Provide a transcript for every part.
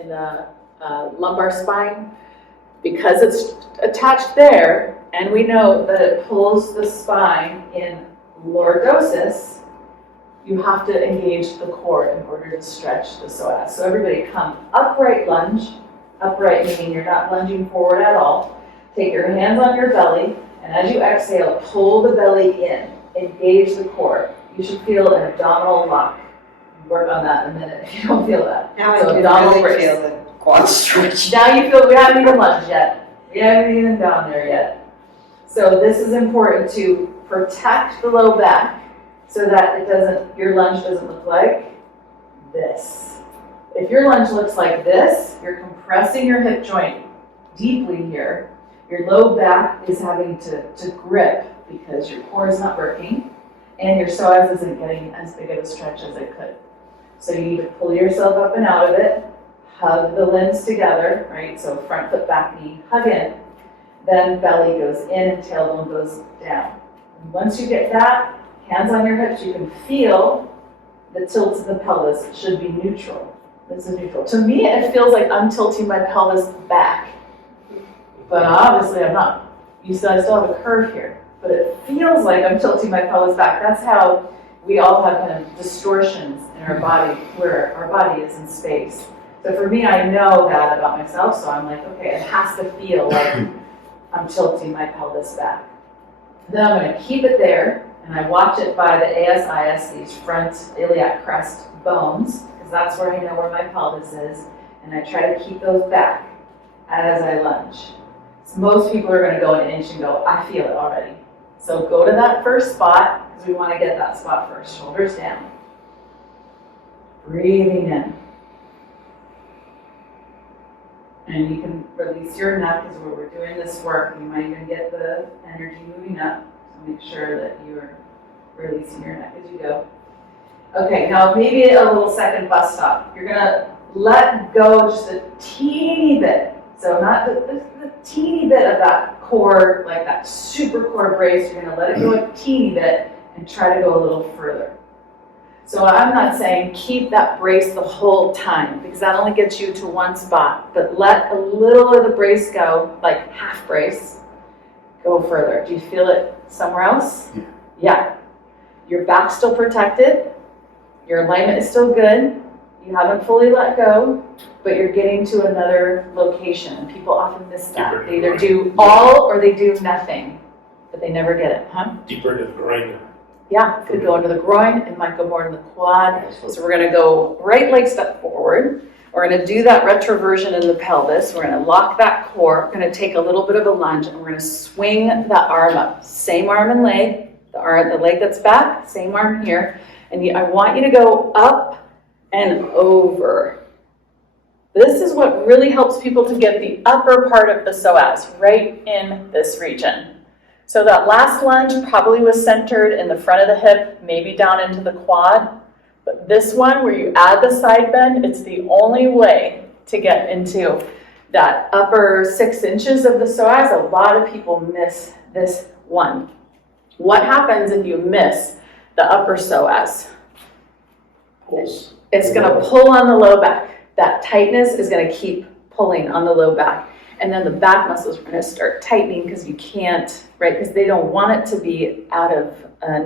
in the lumbar spine, because it's attached there, and we know that it pulls the spine in lordosis, you have to engage the core in order to stretch the psoas. So everybody come upright lunge, upright meaning you're not lunging forward at all. Take your hands on your belly, and as you exhale, pull the belly in, engage the core. You should feel an abdominal lock. Work on that in a minute if you don't feel that. Now So I can abdominal really brace. feel the quad stretch. Now you feel, we haven't even lunged yet. We haven't even down there yet. So this is important to protect the low back so that your lunge doesn't look like this. If your lunge looks like this, you're compressing your hip joint deeply here. Your low back is having to grip because your core is not working and your psoas isn't getting as big of a stretch as it could. So you need to pull yourself up and out of it, hug the limbs together, right? So front foot, back knee, hug in. Then belly goes in and tailbone goes down. And once you get that, hands on your hips, you can feel the tilt of the pelvis. It should be neutral. This is neutral. To me, it feels like I'm tilting my pelvis back. But obviously I'm not. I still have a curve here. But it feels like I'm tilting my pelvis back. That's how we all have kind of distortions in our body, where our body is in space. So for me, I know that about myself, so I'm like, okay, it has to feel like I'm tilting my pelvis back. Then I'm going to keep it there, and I watch it by the ASIS, these front iliac crest bones, because that's where I know where my pelvis is, and I try to keep those back as I lunge. So most people are going to go an inch and go, I feel it already. So go to that first spot, because we want to get that spot first. Shoulders down. Breathing in. And you can release your neck, because when we're doing this work, you might even get the energy moving up. So make sure that you're releasing your neck as you go. Okay, now maybe a little second bus stop. You're going to let go just a teeny bit. So not the teeny bit of that core, like that super core brace. You're going to let it go a teeny bit and try to go a little further. So I'm not saying keep that brace the whole time, because that only gets you to one spot, but let a little of the brace go, like half brace, go further. Do you feel it somewhere else? Yeah. Your back's still protected, your alignment is still good, you haven't fully let go, but you're getting to another location. People often miss that. They either do all or they do nothing, but they never get it, huh? Deeper into the groin. Yeah, could go into the groin, it might go more into the quad. So we're gonna go right leg step forward. We're gonna do that retroversion in the pelvis. We're gonna lock that core. We're gonna take a little bit of a lunge, and we're gonna swing that arm up. Same arm and leg, the leg that's back, same arm here. And I want you to go up and over. This is what really helps people to get the upper part of the psoas, right in this region. So that last lunge probably was centered in the front of the hip, maybe down into the quad. But this one, where you add the side bend, it's the only way to get into that upper 6 inches of the psoas. A lot of people miss this one. What happens if you miss the upper psoas? Pulse. It's going to pull on the low back. That tightness is going to keep pulling on the low back. And then the back muscles are going to start tightening, because you can't, right? Because they don't want it to be out of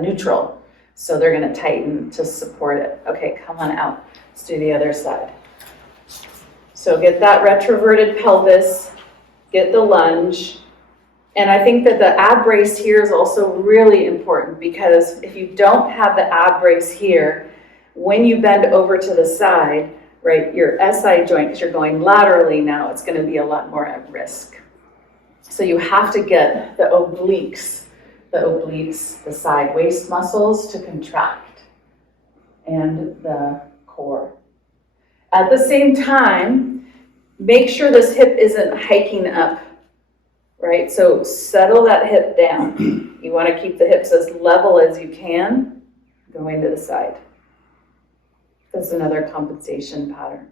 neutral. So they're going to tighten to support it. Okay, come on out. Let's do the other side. So get that retroverted pelvis, get the lunge. And I think that the ab brace here is also really important, because if you don't have the ab brace here, when you bend over to the side, right, your SI joint, because you're going laterally now, it's going to be a lot more at risk. So you have to get the obliques, the side waist muscles to contract, and the core. At the same time, make sure this hip isn't hiking up, right? So settle that hip down. You want to keep the hips as level as you can, going to the side. That's another compensation pattern.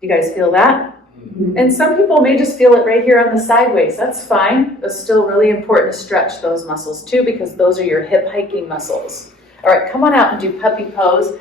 You guys feel that? Mm-hmm. And some people may just feel it right here on the sideways. That's fine. It's still really important to stretch those muscles too, because those are your hip hiking muscles. All right, come on out and do puppy pose.